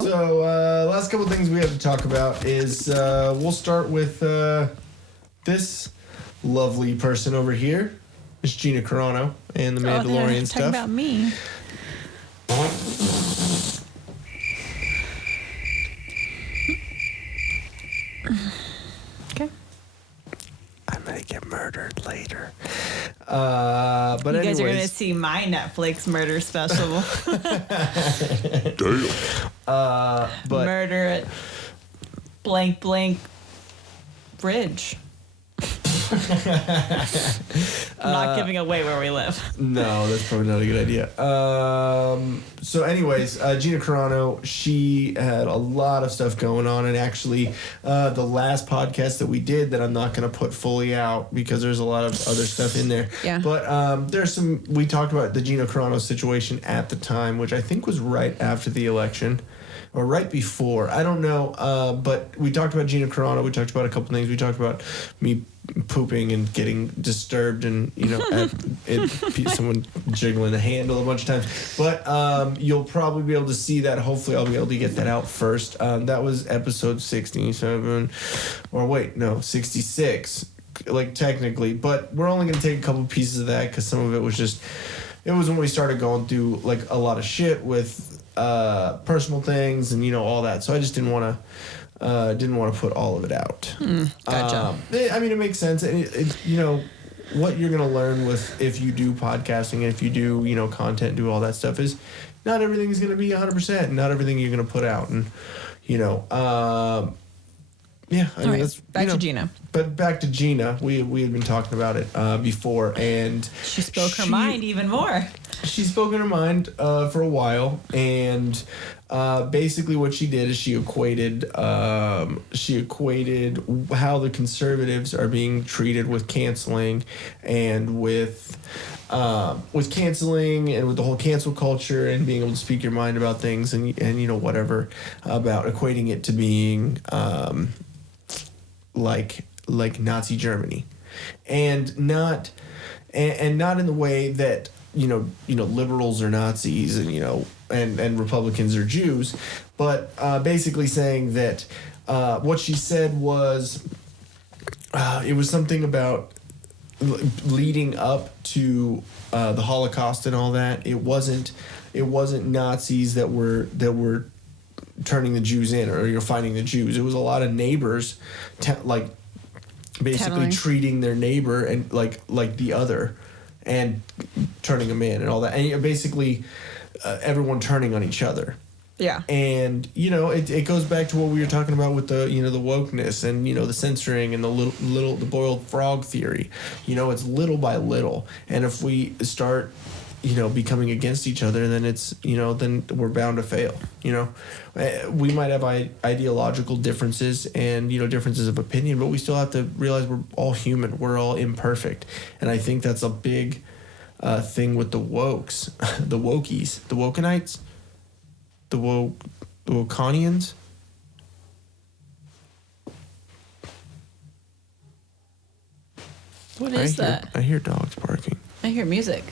So, last couple things we have to talk about is we'll start with this lovely person over here. It's Gina Carano and the Mandalorian stuff. Talking about me. Okay. I'm gonna get murdered later. But you guys are gonna see my Netflix murder special. But murder at blank blank bridge. I'm not giving away where we live. No, that's probably not a good idea. So anyways, Gina Carano, she had a lot of stuff going on, and actually the last podcast that we did that I'm not going to put fully out because there's a lot of other stuff in there. Yeah. But we talked about the Gina Carano situation at the time, which I think was right after the election. Or right before. I don't know. But we talked about Gina Carano. We talked about a couple things. We talked about me pooping and getting disturbed and, someone jiggling a handle a bunch of times. But you'll probably be able to see that. Hopefully I'll be able to get that out first. That was episode 67. Or wait, no, 66. Like technically. But we're only going to take a couple pieces of that because some of it was just... It was when we started going through like a lot of shit with... personal things and all that, so I just didn't want to put all of it out. Gotcha. I mean, it makes sense. And what you're gonna learn with if you do podcasting and if you do content, do all that stuff is not everything is gonna be 100%. Not everything you're gonna put out, and yeah. I mean, right, that's back to Gina. But back to Gina, we had been talking about it before, and she spoke her mind even more. She spoke in her mind for a while, and basically what she did is she equated how the conservatives are being treated with canceling, and with canceling and with the whole cancel culture and being able to speak your mind about things and whatever, about equating it to being like Nazi Germany, and not in the way that liberals are Nazis and Republicans are Jews, but basically saying that what she said was it was something about leading up to the Holocaust and all that. It wasn't Nazis that were turning the Jews in or fighting the Jews. It was a lot of neighbors basically treating their neighbor and like the other and turning them in and all that, and basically everyone turning on each other. Yeah. And it goes back to what we were talking about with the the wokeness and the censoring and the boiled frog theory. It's little by little, and if we start becoming against each other, then it's then we're bound to fail. We might have ideological differences and differences of opinion, but we still have to realize we're all human, we're all imperfect, and I think that's a big thing with the wokes, the wokies, the wokenites, the wokanians. What is that? I hear dogs barking. I hear music.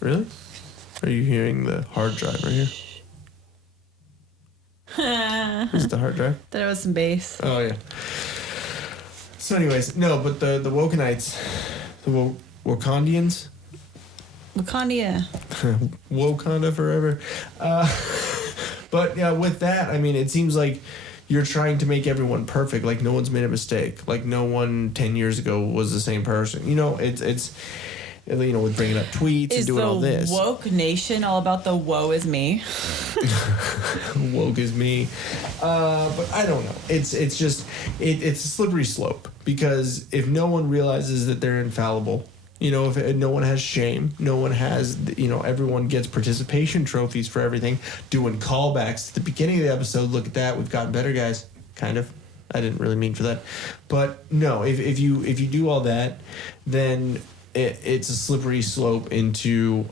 Really? Are you hearing the hard drive right here? Is it the hard drive? There was some bass. Oh, yeah. So anyways, no, but the Wokenites, the Wakandians. Wakandia. Wakanda forever. But yeah, with that, I mean, it seems like you're trying to make everyone perfect. Like no one's made a mistake. Like no one 10 years ago was the same person. It's with bringing up tweets and doing all this. Is the woke nation all about the woe is me? Woke is me. But I don't know. It's just a slippery slope, because if no one realizes that they're infallible, if no one has shame, no one has, everyone gets participation trophies for everything, doing callbacks at the beginning of the episode. Look at that. We've gotten better, guys. Kind of. I didn't really mean for that. But no, if you do all that, then it's a slippery slope into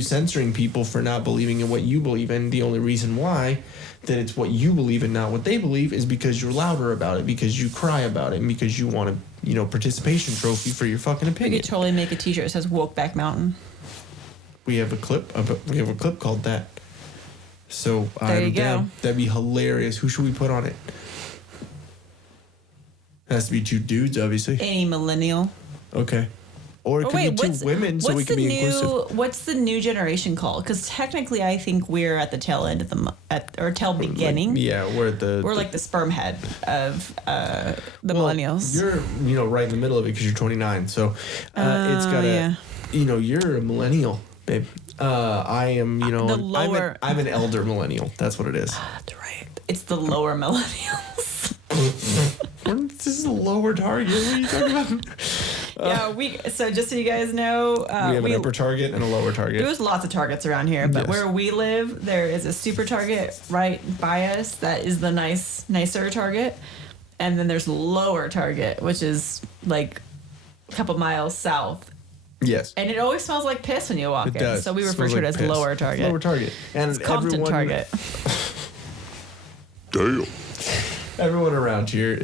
censoring people for not believing in what you believe in. The only reason why that it's what you believe and not what they believe is because you're louder about it, because you cry about it, and because you want a participation trophy for your fucking opinion. We could totally make a t-shirt that says Woke Back Mountain. We have a clip. We have a clip called that. So there you go. That'd be hilarious. Who should we put on it? It has to be 2 dudes, obviously. Any millennial. Okay. Or it could be 2 women, so we can be inclusive. What's the new generation called? Because technically, I think we're at the tail end of or tail beginning. We're like the sperm head of the millennials. You're right in the middle of it because you're 29. So it's got you're a millennial, babe. I am, the lower. I'm an elder millennial. That's what it is. That's right. It's the lower millennials. This is a lower target. What are you talking about? So just so you guys know, we have an upper target and a lower target. There's lots of targets around here, but where we live, there is a super target right by us that is the nicer target, and then there's lower target, which is like a couple miles south. Yes. And it always smells like piss when you walk in. Does. So we refer to it as lower target. Lower target. And it's Compton target. Damn. Everyone around here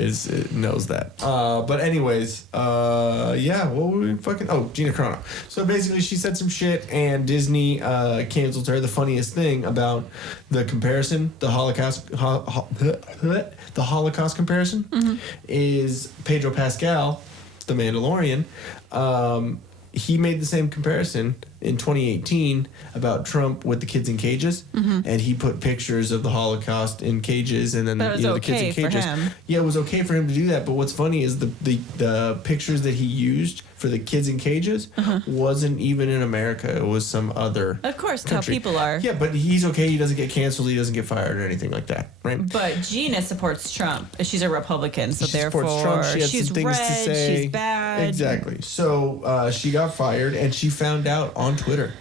knows that. But anyways, what were we fucking... Oh, Gina Carano. So basically she said some shit and Disney canceled her. The funniest thing about the comparison, the Holocaust comparison, is Pedro Pascal, the Mandalorian, he made the same comparison in 2018 about Trump with the kids in cages, and he put pictures of the Holocaust in cages, and then the kids in cages. Yeah, it was okay for him to do that. But what's funny is the pictures that he used for the kids in cages wasn't even in America. It was some other. Of course, country. How people are. Yeah, but he's okay. He doesn't get canceled. He doesn't get fired or anything like that, right? But Gina supports Trump. She's a Republican, so therefore Trump. she's some things red. To say. She's bad. Exactly. So she got fired, and she found out on Twitter.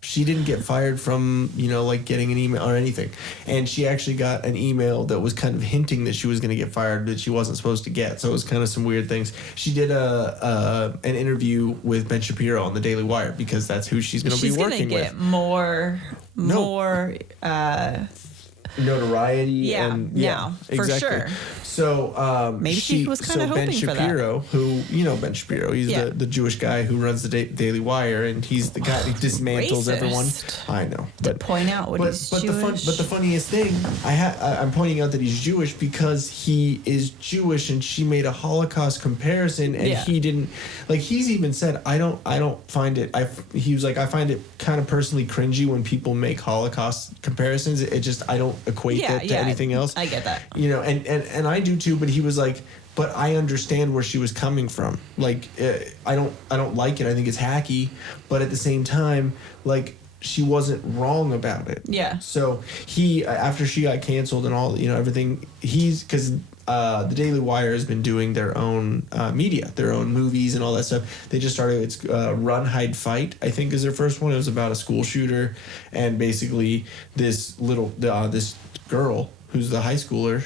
She didn't get fired from, getting an email or anything. And she actually got an email that was kind of hinting that she was going to get fired that she wasn't supposed to get. So it was kind of some weird things. She did an interview with Ben Shapiro on the Daily Wire because that's who she's going to be working with. She's going to get more notoriety. For sure. So maybe she was kind of hoping Ben Shapiro, for that. who Ben Shapiro, he's the Jewish guy who runs the Daily Wire, and he's the guy who dismantles Racist. everyone. I know, but point out what he's Jewish. The funniest thing, I'm pointing out that he's Jewish because he is Jewish, and she made a Holocaust comparison, and he didn't he's even said I don't find it. He was like I find it kind of personally cringy when people make Holocaust comparisons. It just I don't equate it to anything else. I get that. And I do too, but he was like, but I understand where she was coming from. Like, I don't like it. I think it's hacky, but at the same time, she wasn't wrong about it. Yeah. So he, after she got canceled and all, everything, because the Daily Wire has been doing their own media, their own movies and all that stuff. They just started, it's Run, Hide, Fight, I think is their first one. It was about a school shooter, and basically this girl who's the high schooler,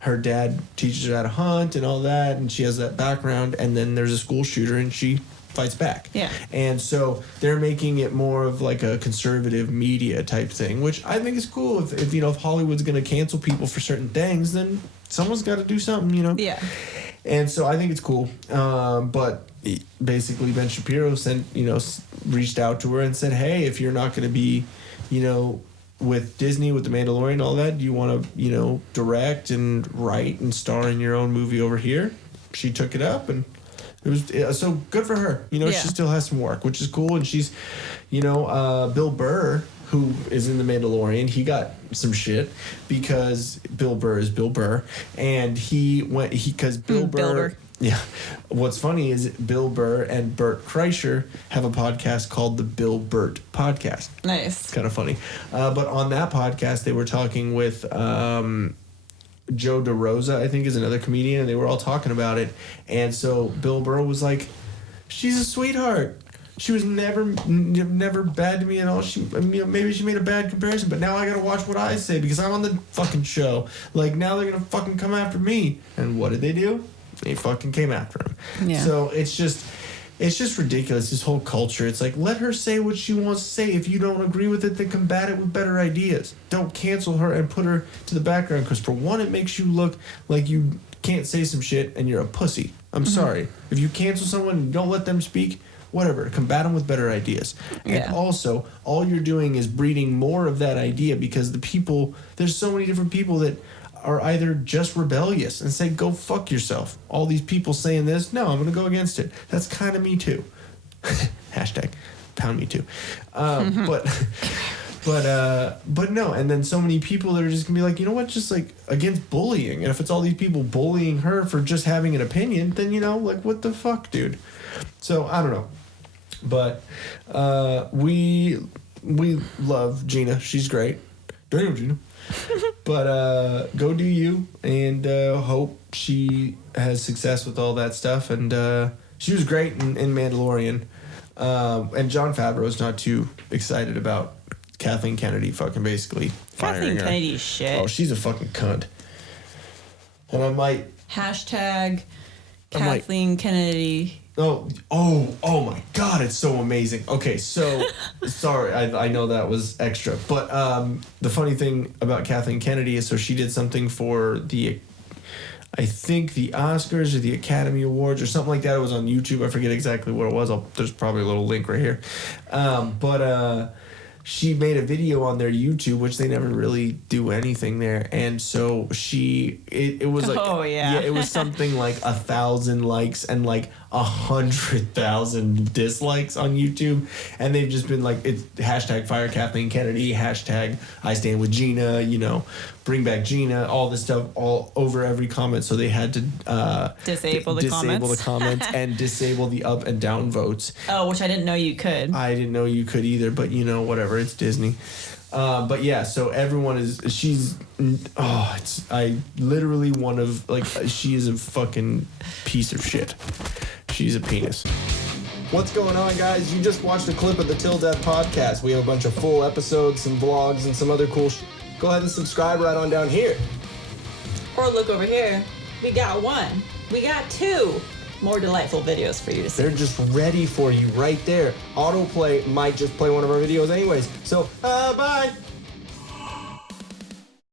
her dad teaches her how to hunt and all that, and she has that background, and then there's a school shooter and she fights back. Yeah. And so they're making it more of like a conservative media type thing, which I think is cool. If Hollywood's going to cancel people for certain things, then someone's got to do something, Yeah. And so I think it's cool. But basically Ben Shapiro reached out to her and said, hey, if you're not going to be, with Disney, with The Mandalorian and all that, do you want to, direct and write and star in your own movie over here? She took it up, and it was so good for her. She still has some work, which is cool. And she's, Bill Burr, who is in The Mandalorian, he got some shit because Bill Burr is Bill Burr, and Bill Burr. Yeah. What's funny is Bill Burr and Bert Kreischer have a podcast called the Bill Burt Podcast. Nice. It's kind of funny. But on that podcast, they were talking with Joe DeRosa, I think, is another comedian, and they were all talking about it. And so Bill Burr was like, she's a sweetheart. She was never bad to me at all. Maybe she made a bad comparison, but now I gotta watch what I say because I'm on the fucking show. Now they're gonna fucking come after me. And what did they do? They fucking came after him. Yeah. So it's just ridiculous, this whole culture. It's like, let her say what she wants to say. If you don't agree with it, then combat it with better ideas. Don't cancel her and put her to the background, because for one, it makes you look like you can't say some shit and you're a pussy. I'm sorry. If you cancel someone and don't let them speak, whatever. Combat them with better ideas. Yeah. And also, all you're doing is breeding more of that idea because there's so many different people that are either just rebellious and say, go fuck yourself. All these people saying this, no, I'm going to go against it. That's kind of me too. Hashtag pound me too. But no, and then so many people that are just gonna be like, you know what, just like against bullying. And if it's all these people bullying her for just having an opinion, then like what the fuck, dude? So I don't know. But we love Gina. She's great. Damn, Gina. But go do you, and hope she has success with all that stuff. And she was great in Mandalorian. And Jon Favreau's not too excited about Kathleen Kennedy fucking basically firing her. Kathleen Kennedy's shit. Oh, she's a fucking cunt. And I might... Hashtag Kathleen Kennedy. Oh my God, it's so amazing. Okay, so, sorry, I know that was extra. But the funny thing about Kathleen Kennedy is, so she did something for I think the Oscars or the Academy Awards or something like that. It was on YouTube. I forget exactly what it was. There's probably a little link right here. But she made a video on their YouTube, which they never really do anything there. And so it was like, it was something like 1,000 likes and like 100,000 dislikes on YouTube. And they've just been like, it's hashtag fire Kathleen Kennedy, hashtag I stand with Gina, bring back Gina, all this stuff all over every comment. So they had to disable the comments and disable the up and down votes. Oh, which I didn't know you could. I didn't know you could either, but whatever, it's Disney. But yeah, so everyone she is a fucking piece of shit. She's a penis. What's going on, guys? You just watched a clip of the Till Death podcast. We have a bunch of full episodes, some vlogs, and some other cool shit. Go ahead and subscribe right on down here. Or look over here. We got one. We got two more delightful videos for you to see. They're just ready for you right there. Autoplay might just play one of our videos anyways. So, bye.